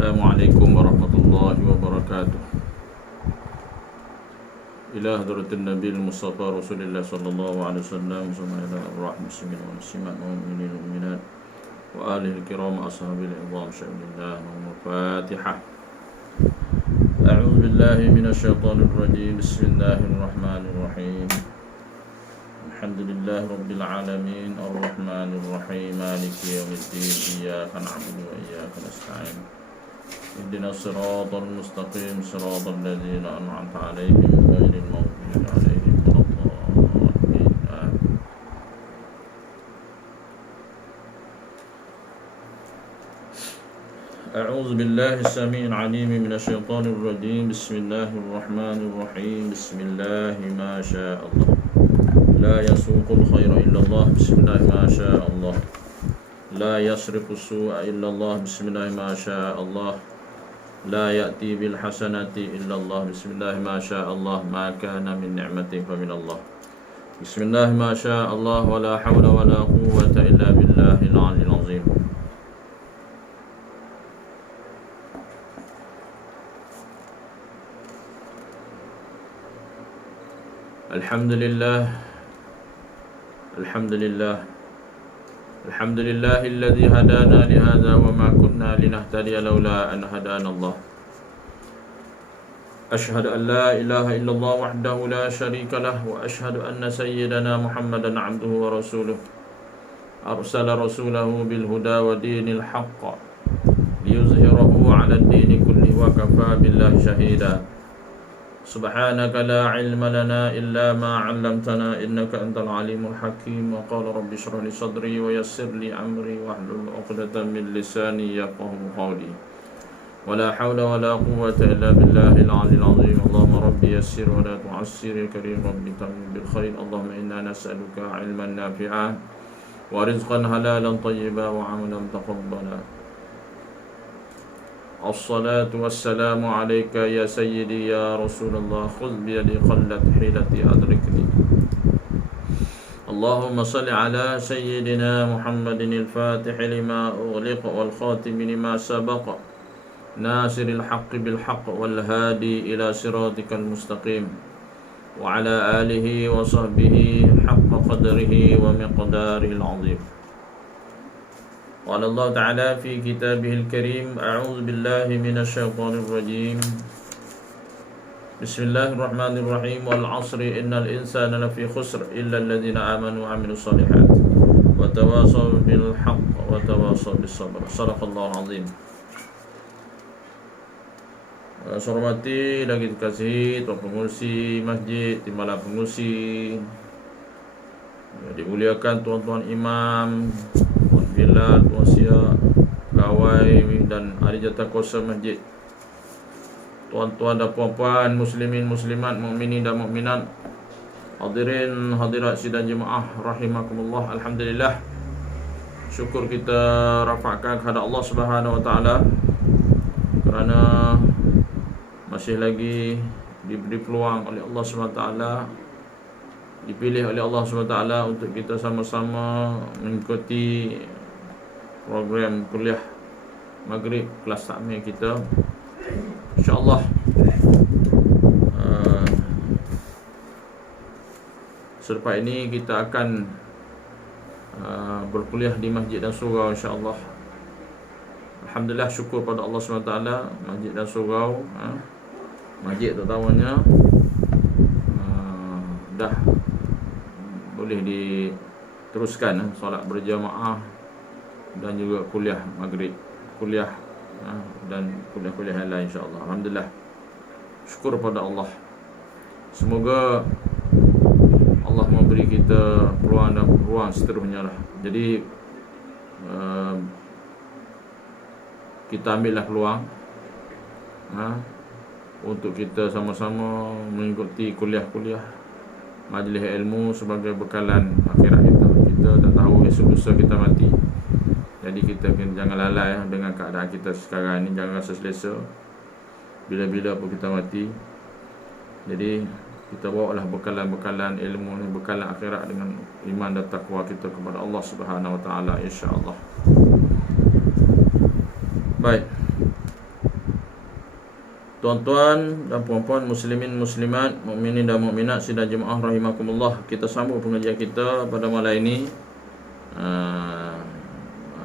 Assalamualaikum warahmatullahi wabarakatuh. Ila hadratin Nabi Mustafa Rasulullah sallallahu alaihi wasallam wa ila arwah muslimin wa muslimat wa mu'minin wa mu'minat wa alihi kiram ashabil idham syai'illah wa Fatihah. A'udzu billahi minasyaitonir rajim. Bismillahirrahmanirrahim. Alhamdulillahi rabbil alamin arrahmanir rahim maliki yaumiddin iyyaka na'budu wa iyyaka nasta'in. اهدنا الصراط المستقيم صراط الذين أنعمت عليهم غير المغضوب عليهم ولا الضالين. أعوذ بالله السميع العليم من الشيطان الرجيم. بسم الله الرحمن الرحيم. بسم الله ما شاء الله لا يسوق الخير إلا الله. بسم الله ما شاء الله لا يصرف السوء إلا الله. بسم الله ما شاء الله لا يأتي بالحسنة إلا الله. بسم الله ما شاء الله ما كان من نعمة فمن الله. بسم الله ما شاء الله ولا حول ولا قوة إلا بالله العلي العظيم. الحمد لله الحمد لله الحمد لله الذي هدانا لهذا وما كنا لنهتدي لولا أن هدانا الله. أشهد أن لا إله إلا الله وحده لا شريك له وأشهد أن سيدنا محمدا عبده ورسوله أرسل رسوله بالهدى ودين الحق ليظهره على الدين كله وكفى بالله شهيدا. سبحانك لا علم لنا إلا ما علمتنا إنك أنت العليم الحكيم. وقال رب اشرح لي صدري ويسر لي أمري واحلل عقدة من لساني يفقهوا قولي. ولا حول ولا قوة إلا بالله العلي العظيم. اللهم رب يسر ولا تعسر يا كريم رب تمم بالخير. اللهم إنا نسألك علما نافعا ورزقا حلالا طيبا وعملا متقبلا. الصلاة والسلام عليك يا سيدي يا رسول الله. خذ بيدي قلت حيلتي أدركني. اللهم صل على سيدنا محمد الفاتح لما أغلق والخاتم لما سبق ناصر الحق بالحق والهادي إلى صراطك المستقيم وعلى آله وصحبه حق قدره ومقداره العظيم. قال الله تعالى في كتابه الكريم أعوذ بالله من الشيطان الرجيم. بسم الله الرحمن الرحيم. والعصر إن الإنسان لفي خسر إلا الذين آمنوا وعملوا الصالحات وتواصوا بالحق وتواصوا بالصبر. صدق الله العظيم. Saya hormati lagi dikasihi tuan pengurusi masjid, timbalan pengurusi, dimuliakan tuan-tuan imam, tuan Bilal, tuan Sia, pegawai dan ahli jatakuasa masjid, tuan-tuan dan puan-puan, muslimin, muslimat, mukminin dan mukminat, hadirin, hadirat sidang jemaah rahimakumullah. Alhamdulillah, syukur kita rafa'kan kepada Allah Subhanahu wa taala kerana masih lagi diberi peluang oleh Allah Subhanahu wa taala, dipilih oleh Allah SWT untuk kita sama-sama mengikuti program kuliah Maghrib kelas takmil kita. InsyaAllah selepas ini kita akan berkuliah di masjid dan surau insyaAllah. Alhamdulillah, syukur pada Allah SWT, masjid dan surau, masjid terutamanya dah boleh diteruskan solat berjamaah dan juga kuliah maghrib, kuliah dan kuliah-kuliah yang lain insyaAllah. Alhamdulillah, syukur pada Allah. Semoga Allah memberi kita peluang dan peluang seterusnya lah. Jadi kita ambillah peluang untuk kita sama-sama mengikuti kuliah-kuliah majlis ilmu sebagai bekalan akhirat kita. Kita tak tahu esok lusa kita mati. Jadi kita jangan lalai dengan keadaan kita sekarang ni. Jangan rasa selesa bila-bila pun kita mati. Jadi kita bawalah bekalan-bekalan ilmu ni, bekalan akhirat dengan iman dan takwa kita kepada Allah Subhanahu wa taala insya-Allah. Baik. Tuan-tuan dan puan-puan, muslimin muslimat, mukminin dan mukminat sidang jemaah rahimakumullah. Kita sambung pengajian kita pada malam ini.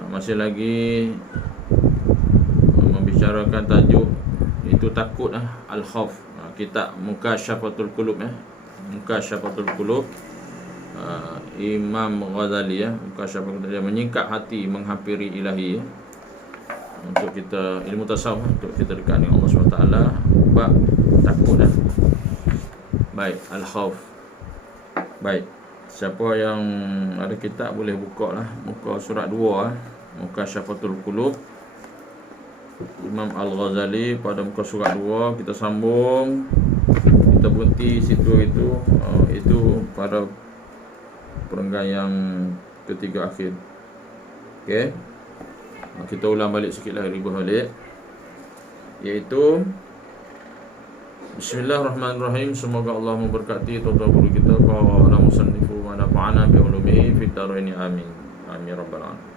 Masih lagi membicarakan tajuk itu takut al-khauf. Kitab Mukasyafatul Qulub Mukasyafatul Qulub, Imam Ghazali Mukasyafatul Qulub, dia menyingkap hati menghampiri ilahi untuk kita ilmu tasawuf, untuk kita dekat dengan Allah SWT. Bab takut Baik, al-khauf. Baik, siapa yang ada kitab boleh buka lah, muka surat 2 Mukasyafatul Qulub, Imam Al-Ghazali, pada muka surat 2. Kita sambung, kita berhenti situ. Itu pada perenggan yang ketiga akhir. Okey, kita ulang balik sikit lah, ribah balik, iaitu Bismillahirrahmanirrahim. Semoga Allah memberkati tuan-tuan guru kita, qala musannifu wa nafa'ana bi ulumihi fid dharain, amin amin rabbal alamin.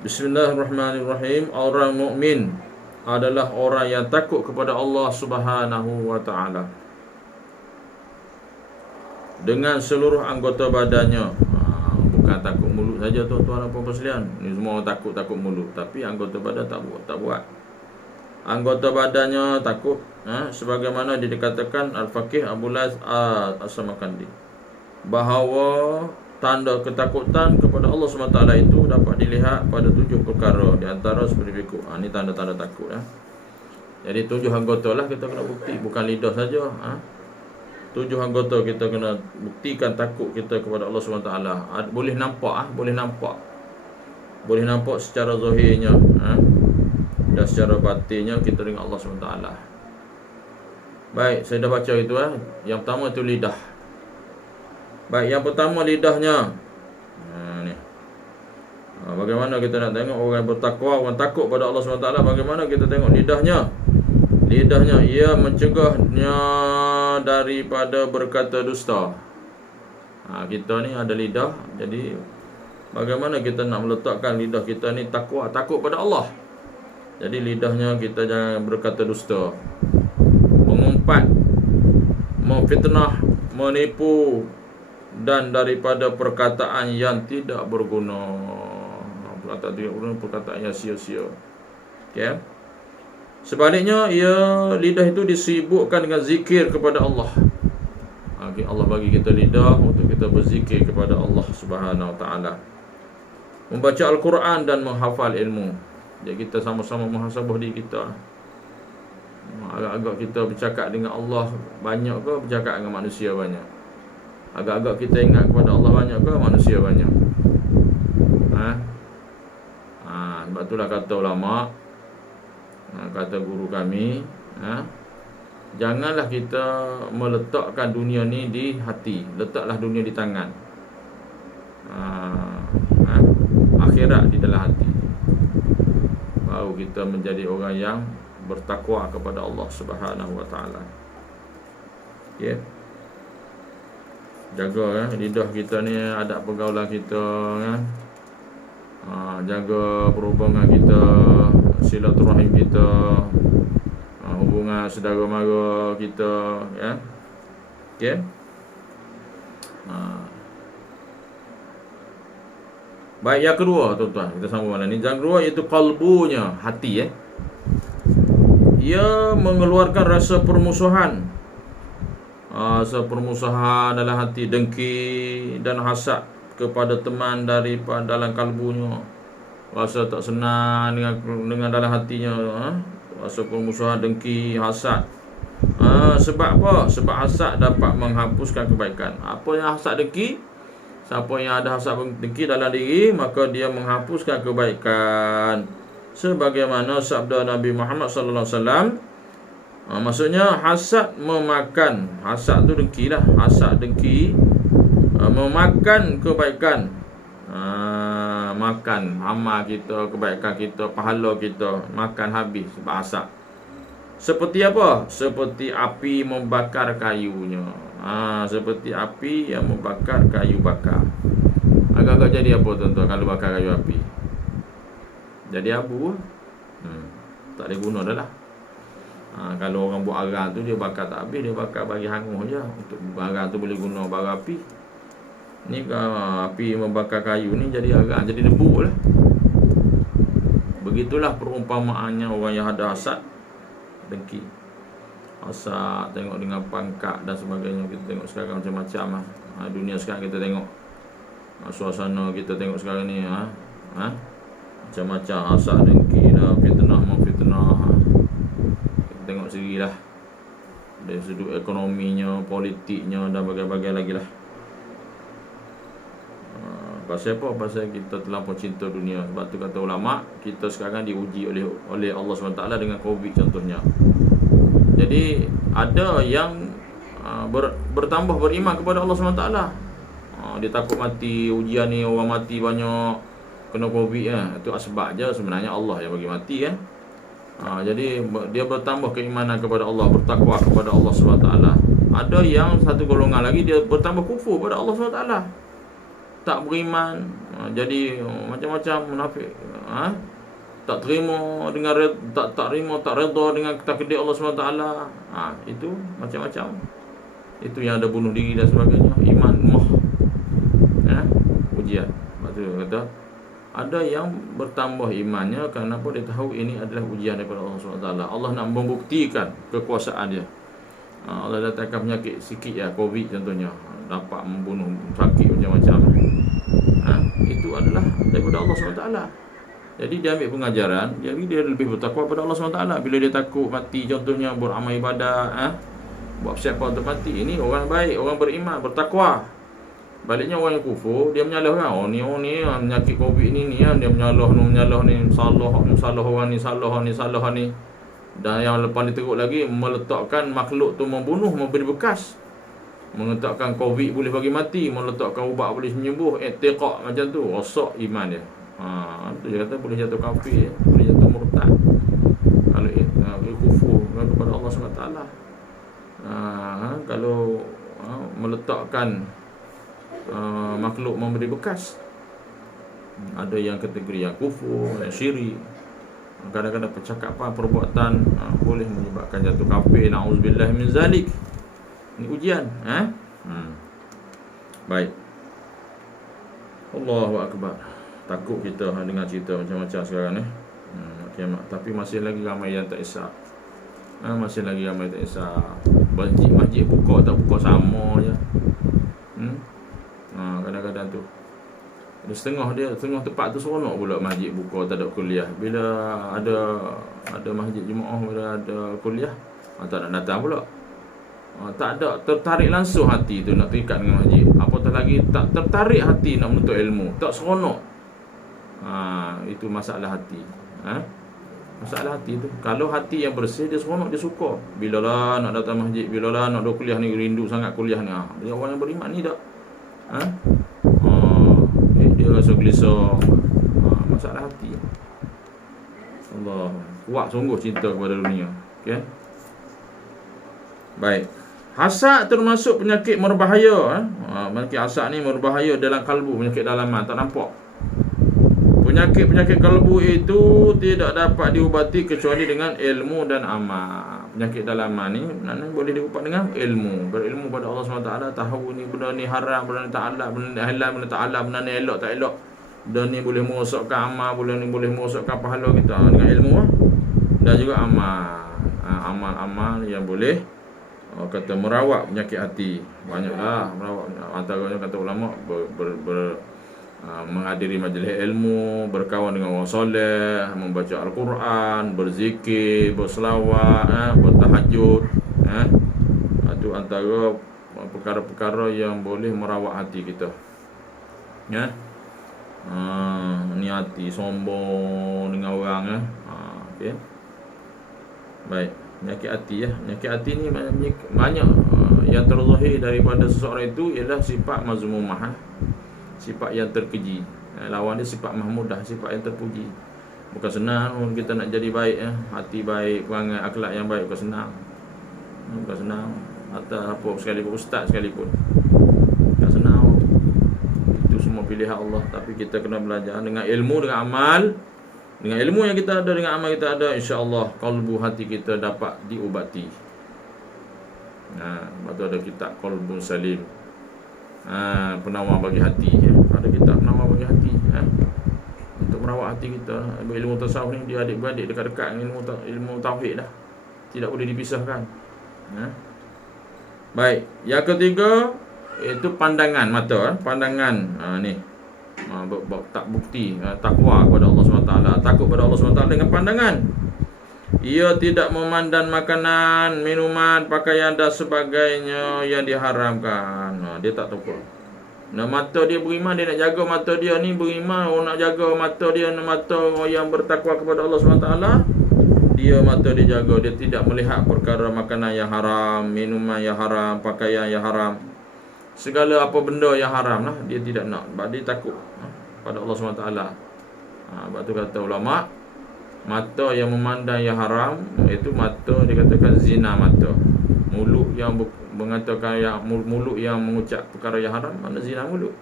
Bismillahirrahmanirrahim. Orang mukmin adalah orang yang takut kepada Allah Subhanahu wa taala dengan seluruh anggota badannya. Bukan takut mulut saja tuan-tuan dan puan-puan sekalian. Ni semua orang takut mulut, tapi anggota badan tak buat. Anggota badannya takut, sebagaimana dikatakan Al-Faqih Abu Laith As-Samarkandi, bahawa tanda ketakutan kepada Allah SWT itu dapat dilihat pada 7 perkara, di antara seperti berikut. Ini tanda-tanda takut. Jadi 7 anggota lah kita kena bukti, bukan lidah saja. 7 anggota kita kena buktikan takut kita kepada Allah SWT. Boleh nampak, boleh nampak secara zahirnya, dan secara batinnya kita dengan Allah SWT. Baik, saya dah baca itu. Yang pertama itu lidah. Baik, yang pertama lidahnya. Ni. Bagaimana kita nak tengok orang bertakwa, orang takut pada Allah SWT? Bagaimana kita tengok lidahnya? Lidahnya, ia mencegahnya daripada berkata dusta. Kita ni ada lidah. Jadi bagaimana kita nak meletakkan lidah kita ni takwa, takut pada Allah? Jadi lidahnya kita jangan berkata dusta, mengumpat, memfitnah, menipu, dan daripada perkataan yang tidak berguna. Perkataan tidak berguna, perkataan yang sia-sia. Okay? Sebaliknya, lidah itu disibukkan dengan zikir kepada Allah. Allah bagi kita lidah untuk kita berzikir kepada Allah Subhanahu Wa Taala, membaca Al-Quran dan menghafal ilmu. Jadi kita sama-sama muhasabah diri kita. Agak-agak kita bercakap dengan Allah banyak ke bercakap dengan manusia banyak? Agak-agak kita ingat kepada Allah banyak ke manusia banyak? Sebab itulah kata ulama, kata guru kami, janganlah kita meletakkan dunia ni di hati, letaklah dunia di tangan. Akhirat di dalam hati. Baru kita menjadi orang yang bertakwa kepada Allah Subhanahu Wa Taala. Okay. Jaga lidah kita ni, adab pergaulan kita, jaga perhubungan kita, silaturahim kita, hubungan saudara mara kita, Okay. Baik, yang kedua tuan-tuan, kita sambung malam ni. Yang kedua iaitu qalbunya, hati. Ia mengeluarkan rasa permusuhan. Rasa permusuhan dalam hati, dengki dan hasad kepada teman daripada dalam kalbunya. Rasa tak senang dengan dalam hatinya. Rasa permusuhan, dengki, hasad. Sebab apa? Sebab hasad dapat menghapuskan kebaikan. Apa yang hasad, dengki? Siapa yang ada hasad dengki dalam diri, maka dia menghapuskan kebaikan. Sebagaimana sabda Nabi Muhammad sallallahu alaihi wasallam, maksudnya hasad memakan. Hasad tu dengki lah. Hasad dengki memakan kebaikan. Makan amal kita, kebaikan kita, pahala kita, makan habis sebab hasad. Seperti apa? Seperti api membakar kayunya. Seperti api yang membakar kayu bakar. Agak-agak jadi apa tuan-tuan kalau bakar kayu api? Jadi abu. Tak ada guna dah lah. Kalau orang buat arang tu dia bakar tak habis, dia bakar bagi hangus je. Untuk arang tu boleh guna bara api. Ni api membakar kayu ni jadi arang, jadi debu lah. Begitulah perumpamaannya orang yang ada hasad, dengki. Hasad, tengok dengan pangkat dan sebagainya. Kita tengok sekarang macam-macam lah. Dunia sekarang kita tengok, suasana kita tengok sekarang ni macam-macam hasad, dengki dah, fitnah memfitnah. Kita tengok sendirilah dari sudut ekonominya, politiknya dan bagai-bagai lagi lah. Pasal apa? Pasal kita terlampau cinta dunia. Sebab tu kata ulama, kita sekarang diuji oleh Allah SWT dengan COVID contohnya. Jadi ada yang bertambah beriman kepada Allah SWT. Dia takut mati. Ujian ni orang mati banyak kena COVID itu asbab je, sebenarnya Allah yang bagi mati jadi dia bertambah keimanan kepada Allah, bertakwa kepada Allah SWT. Ada yang satu golongan lagi, dia bertambah kufur kepada Allah SWT, tak beriman, jadi macam-macam munafik, tak terima dengan tak redha dengan takdir Allah SWT. Itu macam-macam. Itu yang ada bunuh diri dan sebagainya. Iman ujian. Sebab tu kata ada yang bertambah imannya kerana apa? Dia tahu ini adalah ujian daripada Allah SWT. Allah nak membuktikan kekuasaan dia. Allah datangkan penyakit sikit COVID contohnya, dapat membunuh, sakit macam-macam. Itu adalah daripada Allah SWT. Jadi dia ambil pengajaran, jadi dia lebih bertakwa pada Allah SWT. Bila dia takut mati contohnya, beramal ibadat, buat persiapan untuk mati, ini orang baik, orang beriman, bertakwa. Baliknya orang yang kufur, dia menyalahkan, ni penyakit COVID ni dia menyalah ni, salah orang ni. Dan yang lepas ni teruk lagi, meletakkan makhluk tu membunuh, memberi bekas. Meletakkan COVID boleh bagi mati, meletakkan ubat boleh menyembuh, i'tiqad macam tu, rosak iman dia. Tu dia kata boleh jatuh kafir, boleh jatuh murtad. Kalau kufur kepada Allah SWT. Kalau meletakkan makhluk memberi bekas, ada yang kategori yang kufur, yang syirik. Kadang-kadang percakapan, perbuatan boleh menyebabkan jatuh kafir. Na'udzubillah min zalik. Ini ujian. Baik. Allahu Akbar. Takut kita dengan cerita macam-macam sekarang kiamat. Tapi masih lagi ramai yang tak isyak. Masih lagi ramai tak isyak. Masjid buka tak buka sama je. Kadang-kadang tu setengah tempat tu seronok pula masjid buka, tak ada kuliah. Bila ada masjid Jumaat, bila ada kuliah, tak nak datang pula. Tak ada tertarik langsung hati tu nak terikat dengan masjid. Apatah lagi tak tertarik hati nak menuntut ilmu, tak seronok. Itu masalah hati. Masalah hati tu. Kalau hati yang bersih, dia seronok, dia suka. Bila lah nak datang masjid, bila lah nak ada kuliah ni, rindu sangat kuliah ni. Dia orang yang beriman ni tak. Dia rasa gelisah. Masalah hati. Allah, kuat sungguh cinta kepada dunia. Okey. Baik. Hasad termasuk penyakit berbahaya. Penyakit hasad ni berbahaya dalam kalbu, penyakit dalaman, tak nampak. Penyakit kalbu itu tidak dapat diubati kecuali dengan ilmu dan amal. Penyakit dalaman ni boleh diubat dengan ilmu. Berilmu pada Allah SWT, tahu ni benda ni haram, benda ni tak halal, benda ni halal, benda tak halal, benda ni elok tak elok. Benda ni boleh merosakkan amal, benda ni boleh merosakkan pahala kita dengan ilmu dan juga amal. Amal-amal yang boleh kata merawat penyakit hati. Banyaklah merawat. Antaranya kata ulama menghadiri majlis ilmu, berkawan dengan orang soleh, membaca Al-Quran, berzikir, berselawat, bertahajud. Itu antara perkara-perkara yang boleh merawat hati kita. Ni hati sombong dengan orang. Okay. Baik. Penyakit hati Penyakit hati ni banyak yang terzahir daripada seseorang itu ialah sifat mazmumah, sifat yang terkeji. Lawan dia sifat mahmudah, sifat yang terpuji. Bukan senang kita nak jadi baik, hati baik, perangai akhlak yang baik, bukan senang. Atau apa sekalipun, ustaz sekalipun, bukan senang. Itu semua pilihan Allah. Tapi kita kena belajar dengan ilmu, dengan amal. Dengan ilmu yang kita ada, dengan amal kita ada, insya-Allah kalbu hati kita dapat diubati. Lepas tu ada kitab Qalbun Salim, penawar bagi hati, ya. Ada kitab penawar bagi hati, untuk merawat hati kita. Ilmu tasawuf ni dia adik-beradik dekat-dekat dengan ilmu tauhid dah. Tidak boleh dipisahkan. Baik, yang ketiga iaitu pandangan mata, pandangan ni. Tak bukti takwa kepada Allah SWT, takut kepada Allah SWT dengan pandangan. Ia tidak memandang makanan, minuman, pakaian dan sebagainya yang diharamkan. Dia tak takut. Mata dia beriman, dia nak jaga mata dia ni beriman. Orang nak jaga mata dia, mata yang bertakwa kepada Allah SWT. Dia mata dia jaga, dia tidak melihat perkara makanan yang haram, minuman yang haram, pakaian yang haram, segala apa benda yang haram lah, dia tidak nak. Sebab dia takut pada Allah SWT. Sebab tu kata ulama', mata yang memandang yang haram, iaitu mata dikatakan zina mata. Mulut yang mengatakan mulut yang mengucap perkara yang haram, mana zina mulut.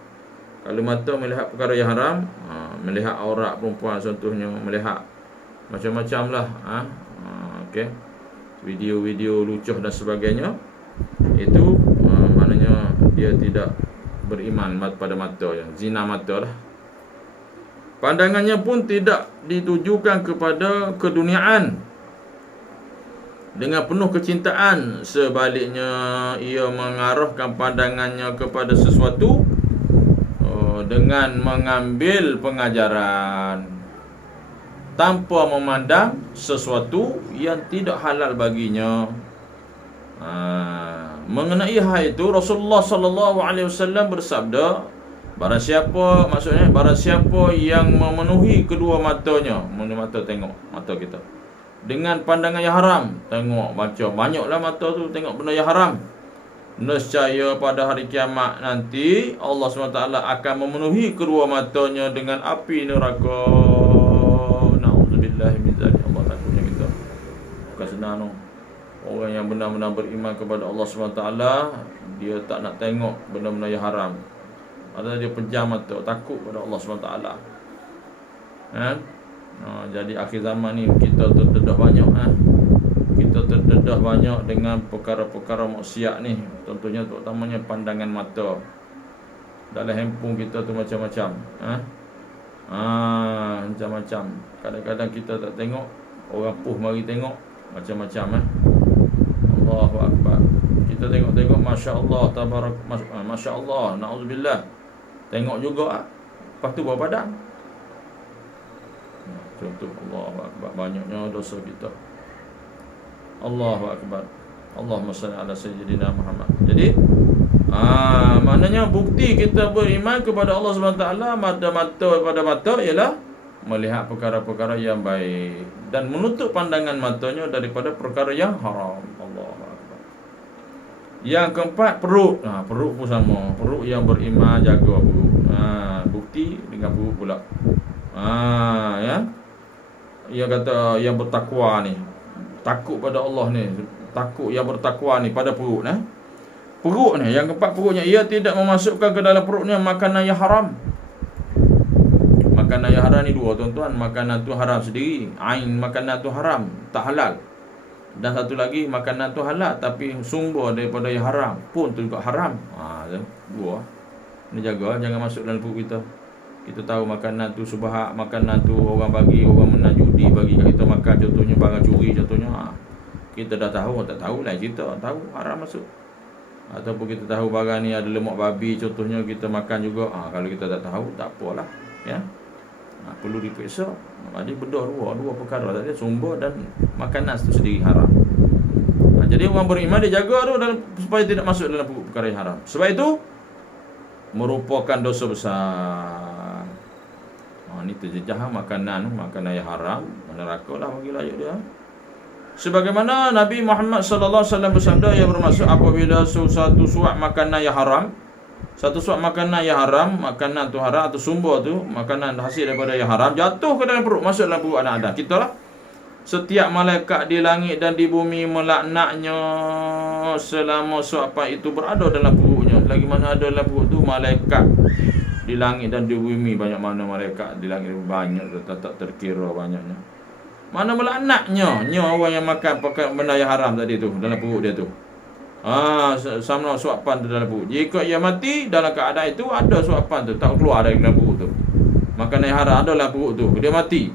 Kalau mata melihat perkara yang haram, melihat aurat perempuan contohnya, melihat macam-macam lah, okey, video-video lucuh dan sebagainya, itu maknanya dia tidak beriman pada mata yang zina mata lah. Pandangannya pun tidak ditujukan kepada keduniaan dengan penuh kecintaan. Sebaliknya, ia mengarahkan pandangannya kepada sesuatu dengan mengambil pengajaran tanpa memandang sesuatu yang tidak halal baginya. Mengenai hal itu, Rasulullah sallallahu alaihi wasallam bersabda, barang siapa yang memenuhi kedua matanya, mata tengok mata kita, dengan pandangan yang haram, tengok macam banyaklah mata tu tengok benda yang haram, nescaya pada hari kiamat nanti Allah SWT akan memenuhi kedua matanya dengan api neraka. Na'udzubillah min zalik. Allah takutnya kita. Bukan senang no. Orang yang benar-benar beriman kepada Allah SWT, dia tak nak tengok benda-benda yang haram. Ada dia pejam mata, takut pada Allah SWT. Jadi akhir zaman ni kita terdedah banyak. Kita terdedah banyak dengan perkara-perkara maksiat ni. Contohnya terutamanya pandangan mata. Dalam handphone kita tu macam-macam. Macam-macam. Kadang-kadang kita tak tengok, orang push mari tengok, macam-macam. Allahu Akbar. Kita tengok-tengok, Masya Allah, tabarak, Masya Allah, na'udzubillah. Tengok juga, lepas tu bawa padang. Contoh, Allahu Akbar, banyaknya dosa kita. Allahu Akbar. Allahumma salli ala Sayyidina Muhammad. Jadi maknanya bukti kita beriman kepada Allah SWT pada mata ialah melihat perkara-perkara yang baik dan menutup pandangan matanya daripada perkara yang haram. Allahu Akbar. Yang keempat, perut. Perut pun sama. Perut yang beriman jaga perut. Bukti dengan perut pula. Ya. Ia kata yang bertakwa ni, takut pada Allah ni, takut yang bertakwa ni pada perut. Perut ni, yang keempat perutnya, ia tidak memasukkan ke dalam perutnya makanan yang haram. Makanan yang haram ni dua tuan-tuan. Makanan tu haram sendiri, ain makanan tu haram, tak halal. Dan satu lagi, makanan tu halal tapi sumber daripada yang haram pun tu juga haram. Dua. Ni jaga jangan masuk dalam perut kita. Kita tahu makanan tu subhat, makanan tu orang bagi, orang menang judi bagi kat kita makan, contohnya barang curi contohnya. Kita dah tahu, tak tahu lain cerita, tahu haram masuk. Ataupun kita tahu barang ni ada lemak babi contohnya, kita makan juga. Kalau kita tak tahu, tak apalah, ya. Perlu diperiksa. Jadi benda dua perkara tadi, sumber dan makanan itu sendiri haram. Jadi orang beriman dia jaga tu supaya tidak masuk dalam perkara yang haram. Sebab itu merupakan dosa besar. Ni terjejah makanan yang haram, neraka lah bagi layak dia. Sebagaimana Nabi Muhammad sallallahu alaihi wasallam bersabda yang bermaksud apabila satu suap makanan yang haram, makanan tu haram atau sumber tu makanan hasil daripada yang haram jatuh ke dalam perut, masuk dalam perut anak Adam. Kita lah. Setiap malaikat di langit dan di bumi melaknatnya selama suapan itu berada dalam perutnya. Lagi mana ada dalam perut tu malaikat Di langit dan di bumi banyak mana malaikat. Di langit banyak, tak terkira banyaknya. Mana pula anaknya, orang yang makan pakai benda yang haram tadi tu dalam perut dia tu. Sama suapan tu dalam perut. Jika ia mati dalam keadaan itu, ada suapan tu tak keluar dari dalam perut tu. Makanan yang haram ada dalam perut tu. Dia mati.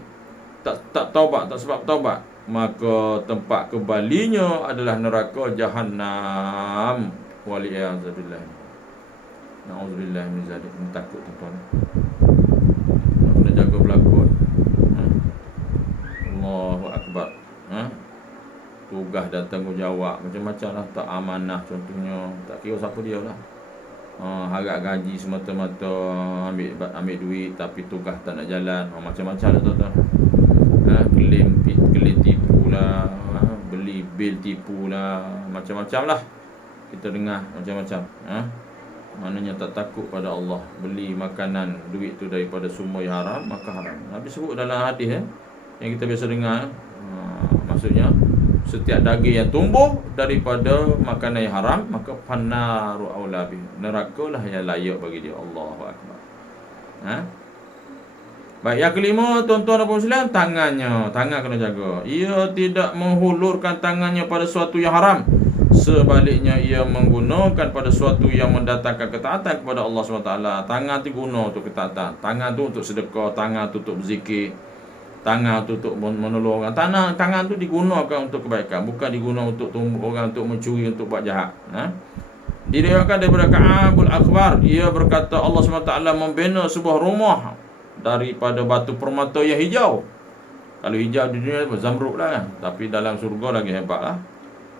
Tak taubat, tak sebab taubat, maka tempat kembalinya adalah neraka Jahannam. Waliyahzubillah. Na'udzubillah min zalik. Takut tuan-tuan. Kena jaga berlakon. Allahu Akbar. Tugas dan tanggungjawab macam-macam lah. Tak amanah contohnya. Tak kira siapa dia lah. Harap gaji semata-mata, ambil duit tapi tugas tak nak jalan. Macam-macam lah tuan-tuan. Klaim tipu lah, beli bil tipu lah, macam-macam lah. Kita dengar macam-macam. Maknanya tak takut pada Allah. Beli makanan, duit tu daripada sumber yang haram, maka haram. Nabi sebut dalam hadis yang kita biasa dengar, maksudnya setiap daging yang tumbuh daripada makanan yang haram, maka pannaru aula bih, neraka lah yang layak bagi dia. Allahu Akbar. Baik, yang kelima, tuan-tuan dan puan-puan, tangan kena jaga. Ia tidak menghulurkan tangannya pada sesuatu yang haram. Sebaliknya ia menggunakan pada sesuatu yang mendatangkan ketaatan kepada Allah SWT. Tangan tu guna untuk ketaatan. Tangan tu untuk sedekah, tangan tu untuk berzikir, tangan tu untuk menolong orang. Tangan tu digunakan untuk kebaikan, bukan digunakan untuk orang untuk mencuri, untuk buat jahat. Diriwayatkan daripada Ka'abul Akhbar, ia berkata Allah SWT membina sebuah rumah daripada batu permata yang hijau. Kalau hijau di dunia zamrud lah, tapi dalam surga lagi hebat lah.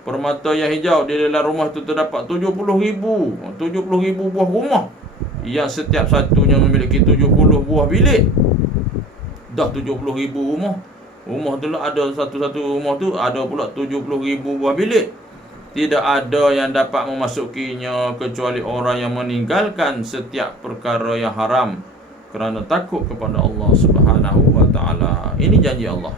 Permata yang hijau, di dalam rumah itu terdapat 70,000 buah rumah, yang setiap satunya memiliki 70 buah bilik. Dah 70,000 rumah. Rumah tu lah, ada satu-satu rumah tu ada pula 70,000 buah bilik. Tidak ada yang dapat memasukinya kecuali orang yang meninggalkan setiap perkara yang haram kerana takut kepada Allah Subhanahu wa taala. Ini janji Allah.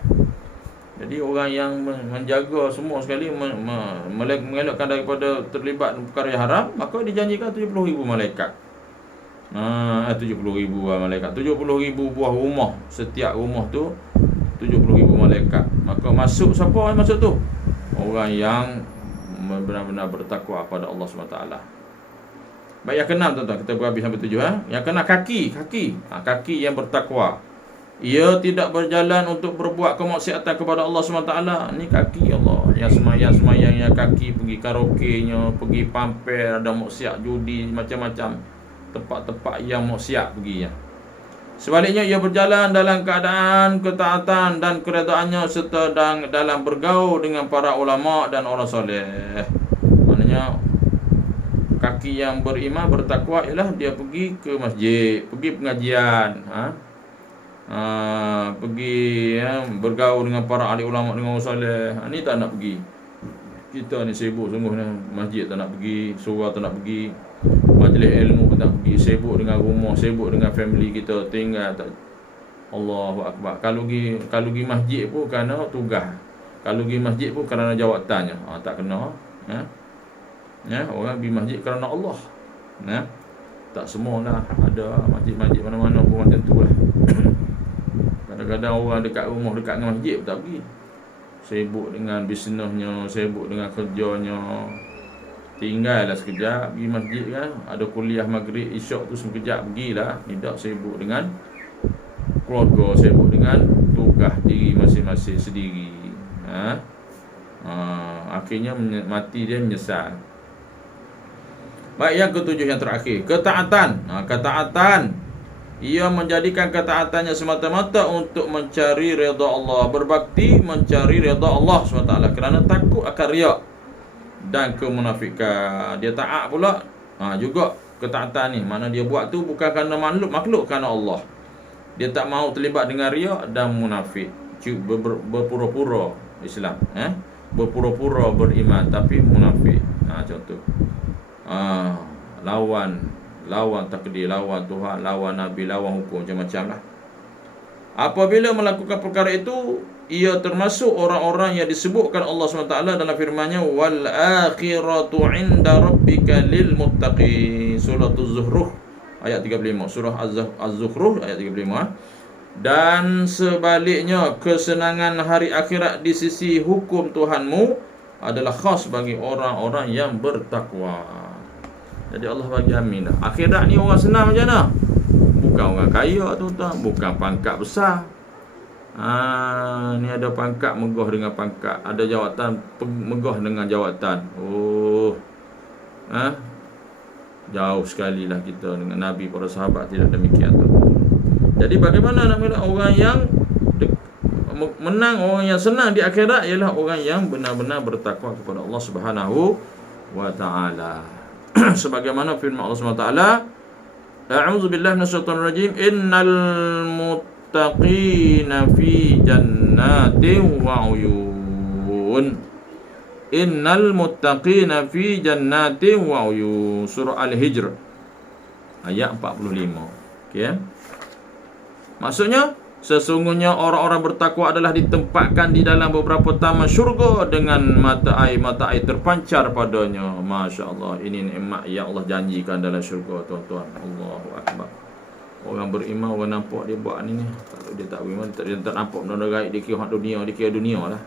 Jadi orang yang menjaga semua sekali, mengelakkan daripada terlibat perkara yang haram, maka dijanjikan 70,000 malaikat. 70,000 malaikat, 70,000 buah rumah. Setiap rumah tu 70,000 malaikat. Maka masuk siapa yang masuk tu? Orang yang benar-benar bertakwa pada Allah SWT. Baik, yang keenam tuan-tuan, kita berhabis sampai 7. Yang keenam, kaki yang bertakwa. Ia tidak berjalan untuk berbuat kemaksiatan kepada Allah SWT. Ni kaki Allah yang semayang yang kaki pergi karaoke-nya, pergi pampel, ada maksiat judi, macam-macam tempat-tempat yang maksiat pergi ya. Sebaliknya ia berjalan dalam keadaan ketaatan dan keredaannya serta dalam bergaul dengan para ulama dan orang soleh. Maknanya kaki yang beriman bertakwa ialah dia pergi ke masjid, pergi pengajian, pergi bergaul dengan para ahli ulama, dengan orang soleh. Ni tak nak pergi. Kita ni sibuk sungguh ni, masjid tak nak pergi, surau tak nak pergi, majlis ilmu pun tak pergi, sibuk dengan rumah, sibuk dengan family kita, tinggal tak. Allahu Akbar. Kalau pergi masjid pun kerana tugas, kalau pergi masjid pun kerana jawatannya. Tak kena. Orang pergi masjid kerana Allah. Tak semualah. Ada masjid-masjid mana-mana pun macam tu lah. Kadang-kadang orang dekat rumah, dekat dengan masjid pun tak pergi. Sibuk dengan bisnesnya, sibuk dengan kerjanya. Tinggallah sekejap, pergi masjid kan. Ada kuliah maghrib, isyak tu sekejap pergilah. Tidak, sibuk dengan keluarga, sibuk dengan tugas diri masing-masing sendiri. Akhirnya mati dia menyesal. Baik, yang ketujuh, yang terakhir, ketaatan. Ketaatan, ia menjadikan ketaatannya semata-mata untuk mencari redha Allah, berbakti mencari redha Allah SWT kerana takut akan riak dan kemunafikan. Dia taat pula juga ketaatan ni, mana dia buat tu bukan kerana makhluk, kerana Allah. Dia tak mahu terlibat dengan riak dan munafik, berpura-pura Islam, berpura-pura beriman tapi munafik. Contoh lawan takdir, lawan Tuhan, lawan Nabi, lawan hukum, macam-macam lah. Apabila melakukan perkara itu, ia termasuk orang-orang yang disebutkan Allah SWT dalam firman-Nya, wal akhiratu inda rabbika lil muttaqin, surah Az-Zuhruf ayat 35. Surah Az-Zukhruf ayat 35. Dan sebaliknya, kesenangan hari akhirat di sisi hukum Tuhanmu adalah khas bagi orang-orang yang bertakwa. Jadi Allah bagi amin dah. Akhirat ni orang senang macam mana? Bukan orang kaya tuan-tuan, bukan pangkat besar. Ni ada pangkat megah dengan pangkat, ada jawatan megah dengan jawatan. Jauh sekali lah kita dengan Nabi, para sahabat tidak demikian tu. Jadi bagaimana nak melihat orang yang menang, orang yang senang di akhirat ialah orang yang benar-benar bertakwa kepada Allah Subhanahu wa taala. Sebagaimana firman Allah Subhanahu wa taala, a'udzu billahi minasyaitonir rajim, innal muttaqina fi jannatin wa 'uyun. Innal muttaqina fi jannatin wa 'uyun. Surah Al-Hijr ayat 45. Okey. Maksudnya, sesungguhnya orang-orang bertakwa adalah ditempatkan di dalam beberapa taman syurga dengan mata air terpancar padanya. Masya Allah, ini nikmat yang Allah janjikan dalam syurga, tuan-tuan. Allahu Akbar. Orang beriman, orang nampak dia buat ni. Kalau dia tak beriman, dia tak nampak benda gaib. Dia kira dunia, dia kira dunia lah.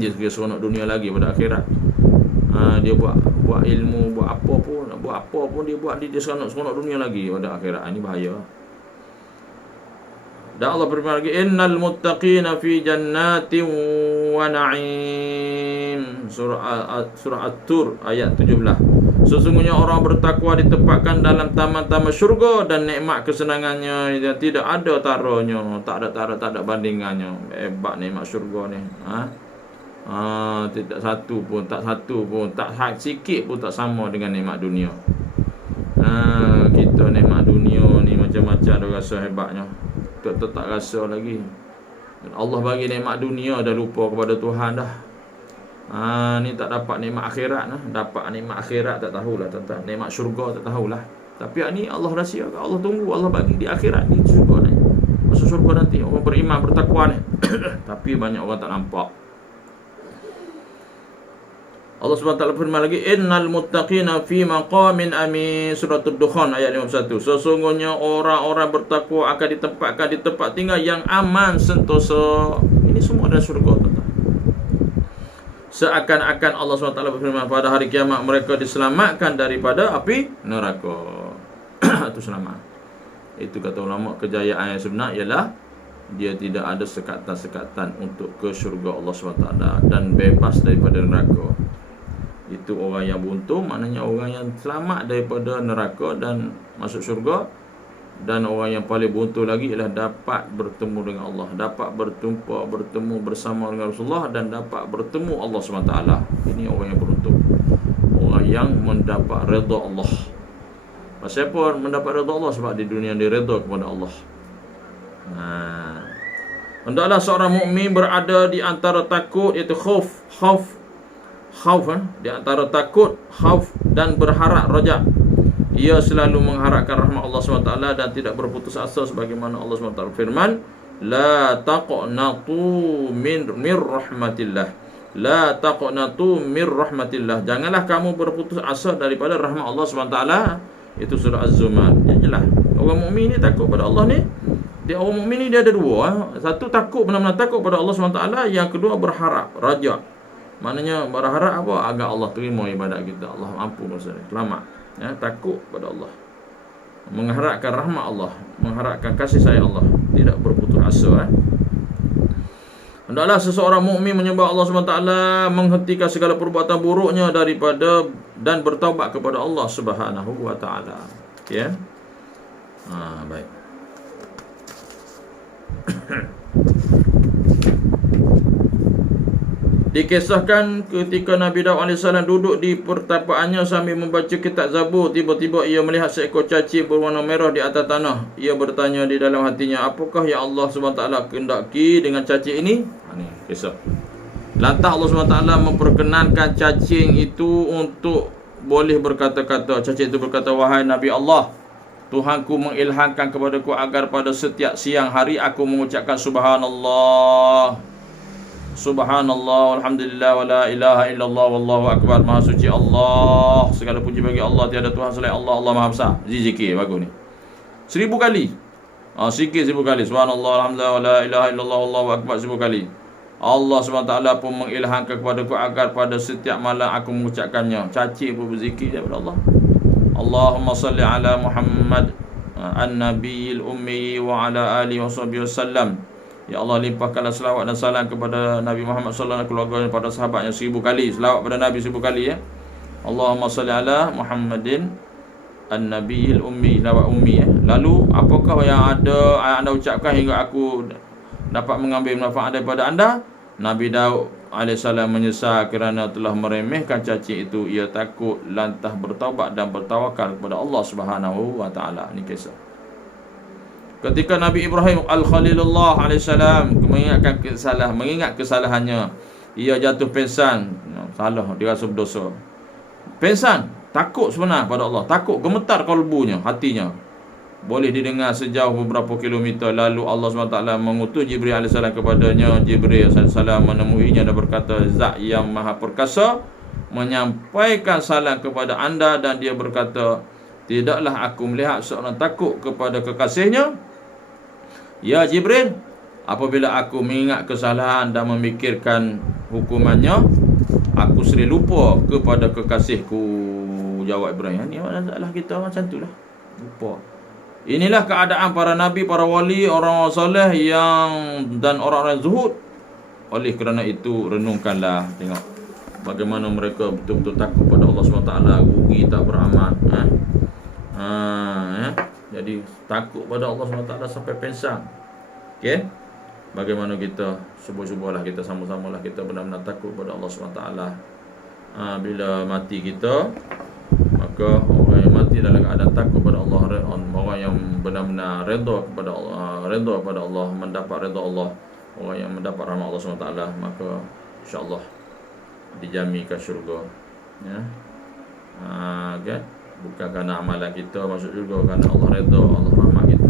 Dia kira seronok dunia lagi pada akhirat. Dia buat ilmu, buat apa pun dia buat, dia seronok dunia lagi pada akhirat. Ini bahaya. Dan Allah berfirman lagi, innal muttaqina fi jannatin wa na'im. Surah At-Tur ayat 17. Sesungguhnya orang bertakwa ditempatkan dalam taman-taman syurga dan nikmat kesenangannya yang tidak ada taranya, tak ada bandingannya. Hebat nikmat syurga ni. Tidak satu pun, tak sikit pun tak sama dengan nikmat dunia. Kita nikmat dunia ni macam-macam ada rasa hebatnya. Kita tak rasa lagi. Dan Allah bagi nikmat dunia dah lupa kepada Tuhan dah. Ni tak dapat nikmat akhirat lah. Dapat nikmat akhirat tak tahulah, tuan-tuan. Nikmat syurga tak tahulah. Tapi ni Allah rahsiakan, Allah tunggu, Allah bagi di akhirat ni, syurga ni. Masuk syurga nanti orang beriman bertakwa ni. Tapi banyak orang tak nampak. Allah SWT firman lagi, innal muttaqina fi maqamin amin. Surah Ad-Dukhan ayat 51. Sesungguhnya orang-orang bertakwa akan ditempatkan di tempat tinggal yang aman sentosa. Ini semua adalah syurga, tuan-tuan. Seakan-akan Allah SWT berfirman, pada hari kiamat mereka diselamatkan daripada api neraka. Itu selamat. Itu kata ulama, kejayaan yang sebenar ialah dia tidak ada sekatan-sekatan untuk ke syurga Allah SWT dan bebas daripada neraka. Itu orang yang beruntung, maknanya orang yang selamat daripada neraka dan masuk syurga. Dan orang yang paling beruntung lagi ialah dapat bertemu dengan Allah, dapat bertemu bersama dengan Rasulullah, dan dapat bertemu Allah SWT. Ini orang yang beruntung, orang yang mendapat redha Allah. Pasal apa mendapat redha Allah? Sebab di dunia dia redha kepada Allah. Hendaklah seorang mukmin berada di antara takut, iaitu khauf, di antara takut, khauf dan berharap, raja. Ia selalu mengharapkan rahmat Allah SWT dan tidak berputus asa, sebagaimana Allah SWT firman, la taqnatu min rahmatillah. La taqnatu min rahmatillah. Janganlah kamu berputus asa daripada rahmat Allah SWT. Itu surah Az-Zumar. Jelah orang mukmin ni takut pada Allah ni. Orang mukmin ni dia ada dua. Satu takut, benar-benar takut pada Allah SWT. Yang kedua berharap, raja. Maknanya berharap apa? Agar Allah terima ibadat kita, Allah ampun dosa, selamat. Takut pada Allah, mengharapkan rahmat Allah, mengharapkan kasih sayang Allah, tidak berputus asa. Hendaklah seseorang mukmin menyembah Allah SWT, menghentikan segala perbuatan buruknya daripada dan bertaubat kepada Allah Subhanahu wa taala. Okey. Baik. Dikisahkan ketika Nabi Daud AS duduk di pertapaannya sambil membaca kitab Zabur, tiba-tiba ia melihat seekor cacing berwarna merah di atas tanah. Ia bertanya di dalam hatinya, apakah yang Allah SWT kehendaki dengan cacing ini? Ini kisah. Lantas Allah SWT memperkenankan cacing itu untuk boleh berkata-kata. Cacing itu berkata, wahai Nabi Allah, Tuhanku mengilhamkan kepadaku agar pada setiap siang hari aku mengucapkan Subhanallah, Subhanallah, Alhamdulillah, wa la ilaha illallah, wallahu akbar. Maha suci Allah, segala puji bagi Allah, tiada Tuhan selain Allah, Allah Maha Besar. Zikir bagus ni. 1000 kali. Sikit 1000 kali. Subhanallah, alhamdulillah, la ilaha illallah, Allahu akbar 1000 kali. Allah SWT pun mengilhamkan kepada aku agar pada setiap malam aku mengucapkannya. Cacik pun berzikir daripada Allah. Allahumma salli ala Muhammad an-nabiyil ummi wa ala alihi wa sahbihi wasallam. Ya Allah, limpahkanlah selawat dan salam kepada Nabi Muhammad sallallahu alaihi wasallam, keluarganya, pada sahabatnya 1000 kali. Selawat pada Nabi 1000 kali ya. Allahumma salli ala Muhammadin an-nabiyil ummi, lawat ummi ya. Lalu apakah yang anda ucapkan hingga aku dapat mengambil manfaat daripada anda? Nabi Daud alaihissalam menyesal kerana telah meremehkan cacing itu. Ia takut lantah bertaubat dan bertawakal kepada Allah Subhanahu wa taala. Ini kisah. Ketika Nabi Ibrahim al-Khalilullah alaihissalam mengingat kesalahannya, ia jatuh pingsan. Salah, dia rasa berdosa. Pingsan, takut sebenar pada Allah, takut, gemetar kalbunya, hatinya. Boleh didengar sejauh beberapa kilometer. Lalu Allah SWT mengutus Jibril AS kepadanya. Jibril AS menemuinya dan berkata, Zat yang maha perkasa menyampaikan salam kepada anda. Dan dia berkata, tidaklah aku melihat seorang takut kepada kekasihnya. Ya Jibril, apabila aku mengingat kesalahan dan memikirkan hukumannya, aku sering lupa kepada kekasihku. Jawab Ibrahim. Ini masalah kita macam itulah, lupa. Inilah keadaan para nabi, para wali, orang-orang soleh dan orang-orang zuhud. Oleh kerana itu, renungkanlah, tengok bagaimana mereka betul-betul takut pada Allah SWT, rugi tak beramal. Jadi takut pada Allah SWT sampai pingsan. Okey, bagaimana kita subuh-subuhlah kita sama-samalah kita benar-benar takut pada Allah SWT. Bila mati kita, maka orang yang mati dalam keadaan takut pada Allah, orang yang benar-benar redha kepada Allah, mendapat redha Allah, orang yang mendapat rahmat Allah SWT, maka insya-Allah dijaminkan syurga. Ya. Okay? Bukan kerana amalan kita masuk syurga, kerana Allah redha, Allah rahmat kita.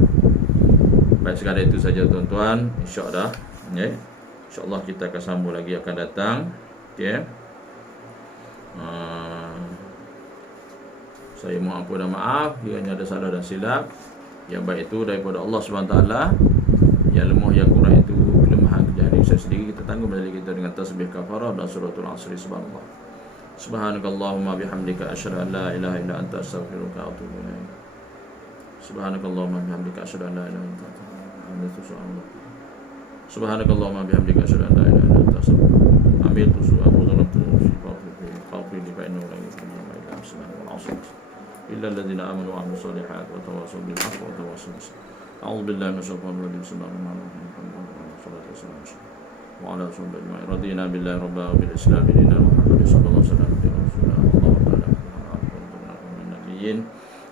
Baik, sekadar itu saja tuan-tuan, insya-Allah. Okay? Insya-Allah kita akan sambung lagi akan datang. Okey. Saya mohon ampun dan maaf jika ada salah dan silap. Yang baik itu daripada Allah SWT. Yang lemah, yang kurang itu kelemahan kejadian saya sendiri. Kita tanggung balik kita dengan tasbih kafarah dan suratul asri. Subhanallah. Subhanakallahumma bihamdika asyhadu an la ilaha illa anta astaghfiruka wa atubu ilaik. Subhanakallahumma bihamdika asyhadu an la ilaha illa anta astaghfiruka. Subhanakallahumma bihamdika asyhadu an la ilaha illa anta astaghfiruka. Amin. إلا الذين آمنوا وعملوا الصالحات وتواصوا بالحق وتواصوا بالصبر. أعوذ بالله من الشيطان الرجيم. بسم الله الرحمن الرحيم. والصلاة والسلام وعلى رسول الله. رضينا بالله ربا وبالإسلام دينا محمد صلى الله عليه وسلم رسولا. اللهم تعالى من النبيين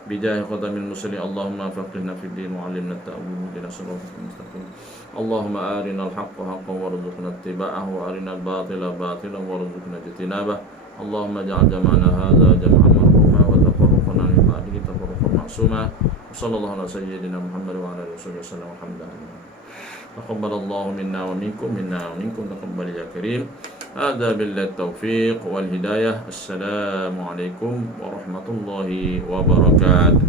بجاه خاتم المرسلين. اللهم فقهنا في الدين وعلمنا التأويل واهدنا الصراط المستقيم. اللهم أرنا الحق حقا وارزقنا اتباعه وأرنا الباطل باطلا وارزقنا اجتنابه. اللهم اجعل جمعنا هذا جمعا مرحوما وتفرقنا من بعده تفرقا معصوما. وصلى الله على سيدنا محمد وعلى اله وصحبه وسلم. والحمد لله. تقبل الله منا ومنكم تقبل يا كريم. هذا بالله التوفيق والهداية. السلام عليكم ورحمة الله وبركاته.